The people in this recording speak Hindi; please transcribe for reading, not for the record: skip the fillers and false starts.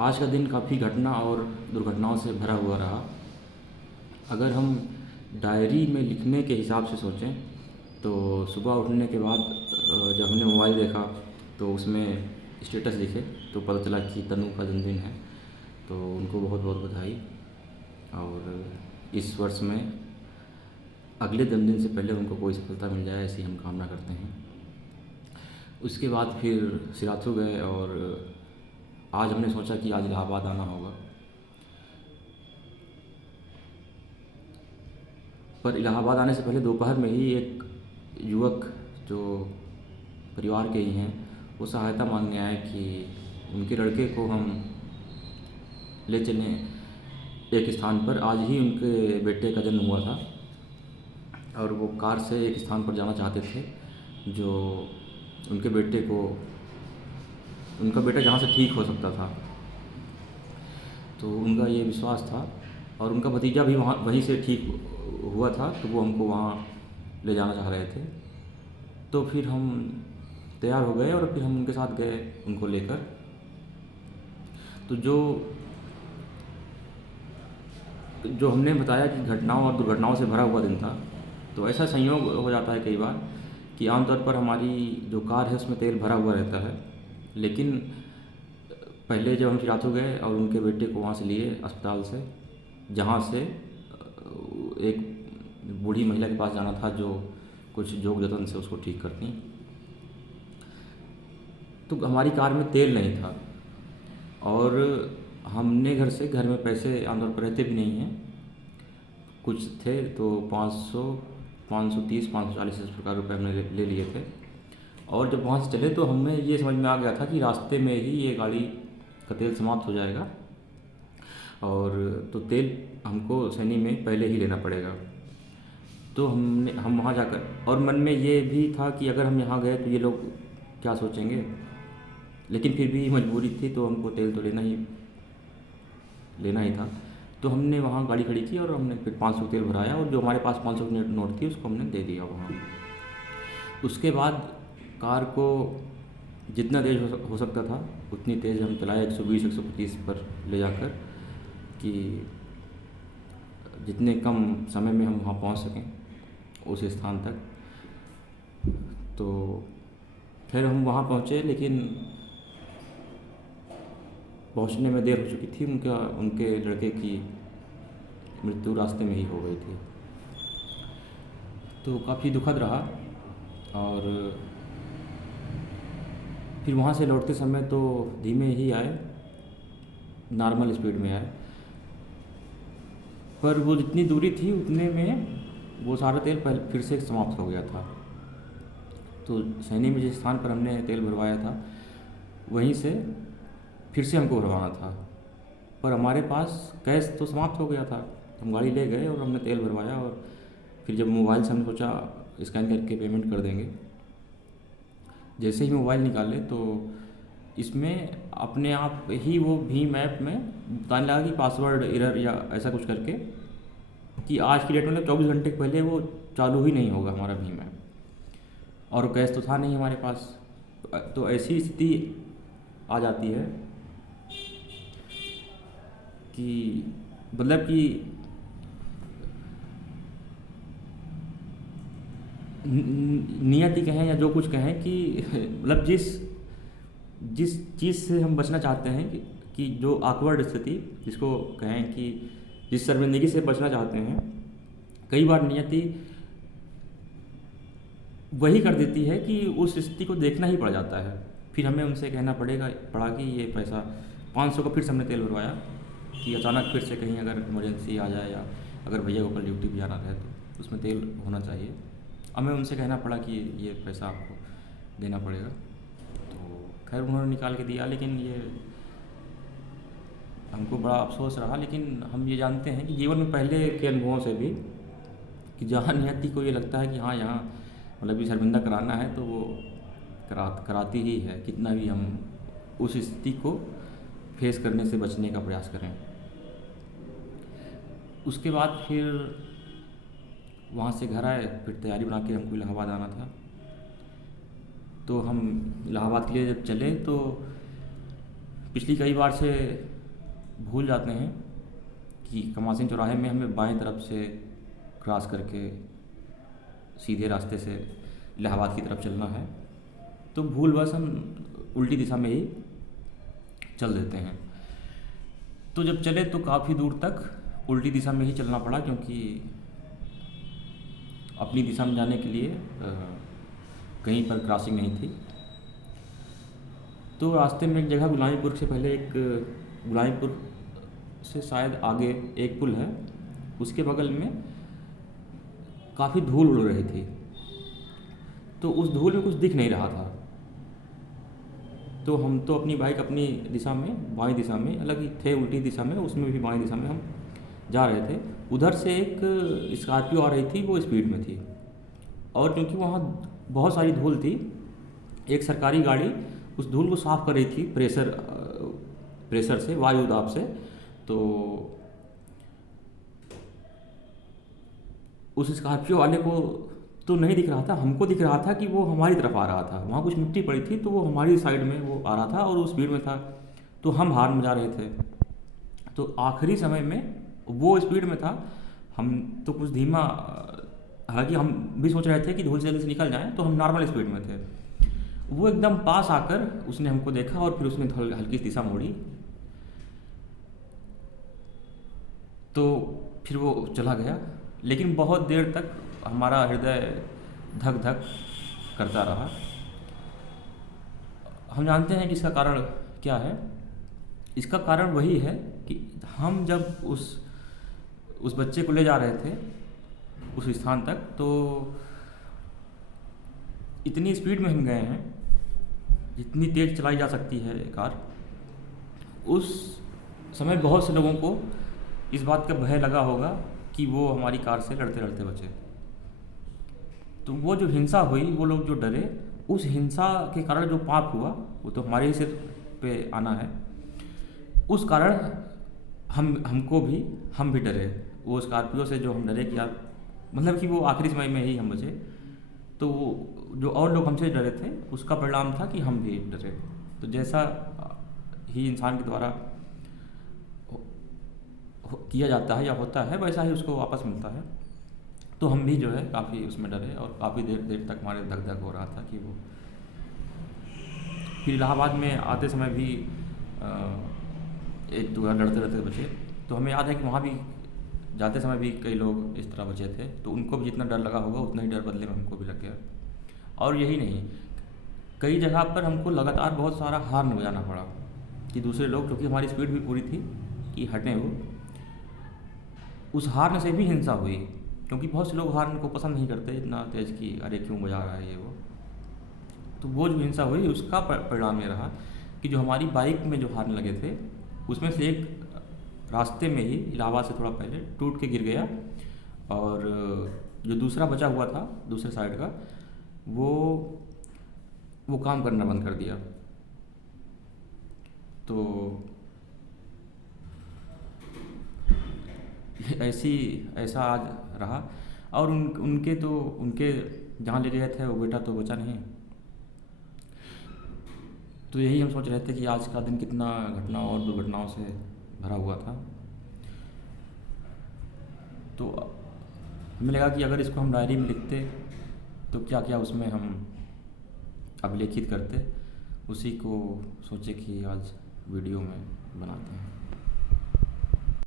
आज का दिन काफ़ी घटना और दुर्घटनाओं से भरा हुआ रहा। अगर हम डायरी में लिखने के हिसाब से सोचें तो सुबह उठने के बाद जब हमने मोबाइल देखा तो उसमें स्टेटस दिखे तो पता चला कि तनु का जन्मदिन है। तो उनको बहुत बहुत बधाई। और इस वर्ष में अगले जन्मदिन से पहले उनको कोई सफलता मिल जाए, ऐसी हम कामना करते हैं। उसके बाद फिर सिराथू गए और आज हमने सोचा कि आज इलाहाबाद आना होगा, पर इलाहाबाद आने से पहले दोपहर में ही एक युवक जो परिवार के ही हैं वो सहायता मांगने आए कि उनके लड़के को हम ले चलें एक स्थान पर। आज ही उनके बेटे का जन्म हुआ था और वो कार से एक स्थान पर जाना चाहते थे जो उनके बेटे को, उनका बेटा जहाँ से ठीक हो सकता था। तो उनका ये विश्वास था और उनका भतीजा भी वहीं से ठीक हुआ था, तो वो हमको वहाँ ले जाना चाह रहे थे। तो फिर हम तैयार हो गए और फिर हम उनके साथ गए उनको लेकर। तो जो हमने बताया कि घटनाओं और दुर्घटनाओं से भरा हुआ दिन था, तो ऐसा संयोग हो जाता है कई बार कि आमतौर पर हमारी जो कार है उसमें तेल भरा हुआ रहता है, लेकिन पहले जब हम सिराथू गए और उनके बेटे को वहाँ से लिए अस्पताल से, जहाँ से एक बूढ़ी महिला के पास जाना था जो कुछ जोग जतन से उसको ठीक करती, तो हमारी कार में तेल नहीं था और हमने घर में पैसे आमतौर पर रहते भी नहीं हैं, कुछ थे तो 500, 530, 540 इस प्रकार रुपये हमने ले लिए थे। और जब वहाँ से चले तो हमें ये समझ में आ गया था कि रास्ते में ही ये गाड़ी का तेल समाप्त हो जाएगा और तो तेल हमको सैनी में पहले ही लेना पड़ेगा। तो हम वहाँ जाकर, और मन में ये भी था कि अगर हम यहाँ गए तो ये लोग क्या सोचेंगे, लेकिन फिर भी मजबूरी थी तो हमको तेल तो लेना ही था। तो हमने वहाँ गाड़ी खड़ी की और हमने फिर 500 तेल भराया और जो हमारे पास 500 की नोट थी उसको हमने दे दिया वहाँ। उसके बाद कार को जितना तेज़ हो सकता था उतनी तेज़ हम चलाए, 120, 125 पर ले जाकर, कि जितने कम समय में हम वहाँ पहुँच सकें उस स्थान तक। तो फिर हम वहाँ पहुँचे, लेकिन पहुँचने में देर हो चुकी थी। उनके लड़के की मृत्यु रास्ते में ही हो गई थी। तो काफ़ी दुखद रहा। और फिर वहाँ से लौटते समय तो धीमे ही आए, नॉर्मल स्पीड में आए, पर वो जितनी दूरी थी उतने में वो सारा तेल फिर से समाप्त हो गया था। तो सैनी में जिस स्थान पर हमने तेल भरवाया था वहीं से फिर से हमको भरवाना था, पर हमारे पास कैश तो समाप्त हो गया था। हम गाड़ी ले गए और हमने तेल भरवाया और फिर जब मोबाइल से हमने सोचा स्कैन करके पेमेंट कर देंगे, जैसे ही मोबाइल निकाले तो इसमें अपने आप ही वो भीम ऐप में बताने लगा कि पासवर्ड एरर या ऐसा कुछ करके, कि आज की डेट में 24 घंटे पहले वो चालू ही नहीं होगा हमारा भीम ऐप, और कैश तो था नहीं हमारे पास। तो ऐसी स्थिति आ जाती है कि मतलब कि नियति कहें या जो कुछ कहें कि मतलब जिस चीज़ से हम बचना चाहते हैं कि जो awkward स्थिति जिसको कहें, कि जिस शर्मिंदगी से बचना चाहते हैं, कई बार नियति वही कर देती है कि उस स्थिति को देखना ही पड़ जाता है। फिर हमें उनसे कहना पड़ा कि ये पैसा 500 का फिर से हमने तेल भरवाया कि अचानक फिर से कहीं अगर इमरजेंसी आ जाए या अगर भैया को कल ड्यूटी भी जाना रहे तो उसमें तेल होना चाहिए। हमें उनसे कहना पड़ा कि ये पैसा आपको देना पड़ेगा। तो खैर उन्होंने निकाल के दिया, लेकिन ये हमको बड़ा अफसोस रहा। लेकिन हम ये जानते हैं कि जीवन में पहले के अनुभवों से भी कि जहाँ नियति को ये लगता है कि हाँ यहाँ मतलब ये शर्मिंदा कराना है तो वो कराती ही है, कितना भी हम उस स्थिति को फेस करने से बचने का प्रयास करें। उसके बाद फिर वहाँ से घर आए, फिर तैयारी बना के हमको इलाहाबाद आना था। तो हम इलाहाबाद के लिए जब चले तो पिछली कई बार से भूल जाते हैं कि कमासिन चौराहे में हमें बाएं तरफ से क्रॉस करके सीधे रास्ते से इलाहाबाद की तरफ चलना है, तो भूलवश हम उल्टी दिशा में ही चल देते हैं। तो जब चले तो काफ़ी दूर तक उल्टी दिशा में ही चलना पड़ा, क्योंकि अपनी दिशा में जाने के लिए कहीं पर क्रॉसिंग नहीं थी। तो रास्ते में एक जगह गुलामीपुर से पहले गुलामीपुर से शायद आगे एक पुल है, उसके बगल में काफ़ी धूल उड़ रही थी। तो उस धूल में कुछ दिख नहीं रहा था, तो हम तो अपनी बाइक अपनी दिशा में बाईं दिशा में अलग ही थे, उल्टी दिशा में, उसमें भी बाईं दिशा में हम जा रहे थे। उधर से एक स्कॉर्पियो आ रही थी, वो स्पीड में थी, और क्योंकि वहाँ बहुत सारी धूल थी, एक सरकारी गाड़ी उस धूल को साफ़ कर रही थी प्रेशर से, वायु दाब से। तो उस स्कॉर्पियो वाले को तो नहीं दिख रहा था, हमको दिख रहा था कि वो हमारी तरफ आ रहा था। वहाँ कुछ मिट्टी पड़ी थी तो वो हमारी साइड में वो आ रहा था और वो स्पीड में था, तो हम हार्न में जा रहे थे। तो आखिरी समय में वो स्पीड में था, हम तो कुछ धीमा, हालांकि हम भी सोच रहे थे कि धूल से जल्दी से निकल जाएं, तो हम नॉर्मल स्पीड में थे। वो एकदम पास आकर उसने हमको देखा और फिर उसने हल्की सी दिशा मोड़ी, तो फिर वो चला गया। लेकिन बहुत देर तक हमारा हृदय धक धक करता रहा। हम जानते हैं कि इसका कारण क्या है। इसका कारण वही है कि हम जब उस बच्चे को ले जा रहे थे उस स्थान तक, तो इतनी स्पीड में हम गए हैं जितनी तेज़ चलाई जा सकती है कार। उस समय बहुत से लोगों को इस बात का भय लगा होगा कि वो हमारी कार से लड़ते लड़ते बचे। तो वो जो हिंसा हुई, वो लोग जो डरे, उस हिंसा के कारण जो पाप हुआ वो तो हमारे ही सिर पे आना है। उस कारण हम भी डरे। वो स्कॉर्पियो से जो हम डरे कि यार, मतलब कि वो आखिरी समय में ही हम बचे, तो जो और लोग हमसे डरे थे उसका परिणाम था कि हम भी डरे। तो जैसा ही इंसान के द्वारा किया जाता है या होता है, वैसा ही उसको वापस मिलता है। तो हम भी जो है काफ़ी उसमें डरे और काफ़ी देर तक हमारे धक धक हो रहा था कि वो। फिर इलाहाबाद में आते समय भी एक दो लड़ते लड़ते बचे। तो हमें याद है कि वहाँ भी जाते समय भी कई लोग इस तरह बचे थे, तो उनको भी जितना डर लगा होगा उतना ही डर बदले में हमको भी लग गया। और यही नहीं, कई जगह पर हमको लगातार बहुत सारा हार्न बजाना पड़ा कि दूसरे लोग, क्योंकि हमारी स्पीड भी पूरी थी कि हटें वो, उस हार्न से भी हिंसा हुई। क्योंकि बहुत से लोग हार्न को पसंद नहीं करते इतना तेज़ कि अरे क्यों बजा रहा है ये वो। तो वो जो हिंसा हुई उसका परिणाम ये रहा कि जो हमारी बाइक में जो हार्न लगे थे उसमें से एक रास्ते में ही इलाहाबाद से थोड़ा पहले टूट के गिर गया, और जो दूसरा बचा हुआ था दूसरे साइड का, वो काम करना बंद कर दिया। तो ऐसा आज रहा। और उनके जहाँ ले गए थे वो बेटा तो बचा नहीं। तो यही हम सोच रहे थे कि आज का दिन कितना घटनाओं और दुर्घटनाओं से भरा हुआ था। तो हमें लगा कि अगर इसको हम डायरी में लिखते तो क्या क्या उसमें हम अभिलेखित करते, उसी को सोचे कि आज वीडियो में बनाते हैं।